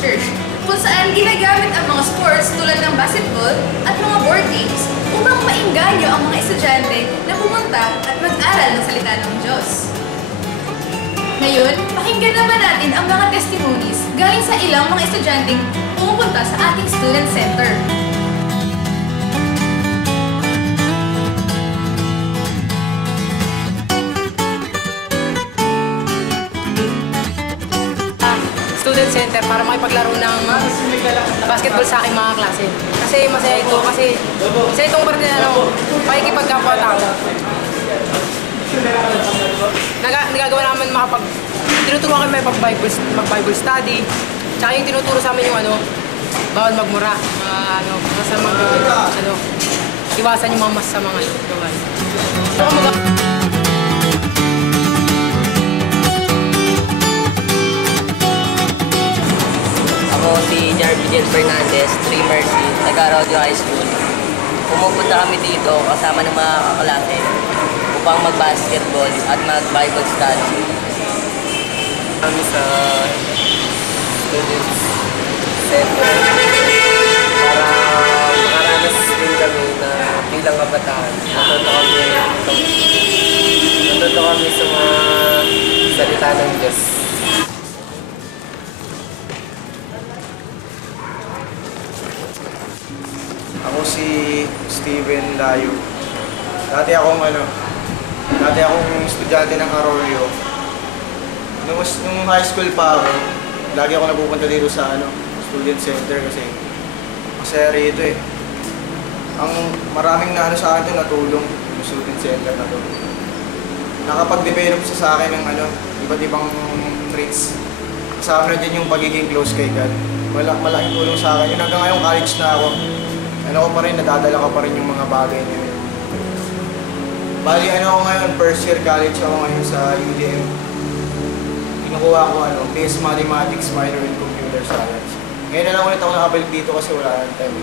Church, kung saan ginagamit ang mga sports tulad ng basketball at mga board games upang maengganyo ang mga estudyante na pumunta at mag-aral ng salita ng Diyos. Ngayon, pakinggan naman natin ang mga testimonies galing sa ilang mga estudyanteng pumupunta sa ating Student Center. Student Center para makipaglaro ng basketball sa aking mga klase. Kasi masaya ito, kasi sa itong parte na pakikipagkapwa-tao. Nagagawa namin tinuturuan kami mag-Bible study, tsaka yung tinuturo sa amin yung bawal magmura, basta iwasan yung mga masasamang gawain. Ako si Jarvin Fernandez, 3 Mercy, taga-Rodio High School. Pumupunta kami dito kasama ng mga kaklase upang mag-basketball at mag-Bible study. Kami sa Student Center para makaranas din kami na bilang kabataan. Natuto kami sa mga salita ng Diyos. Ako si Steven Layo. Dati akong estudyante ng Arroyo. Nung high school pa ako, lagi ako napupunta dito sa Student Center kasi masaya rito eh. Ang maraming sa akin natulong yung Student Center na to. Nakapag-develop sa akin ng iba't ibang traits. Kasama na dyan yung pagiging close kay God. Malaking tulong sa akin. Yun hanggang ngayon college na ako. Nadadala ko pa rin yung mga bagay na yun. Bali, ako ngayon, first year college ako ngayon sa UDM. Kinukuha ko, BS Mathematics, minor in Computer Science. Ngayon na lang ulit ako nakabalik dito kasi wala nang time.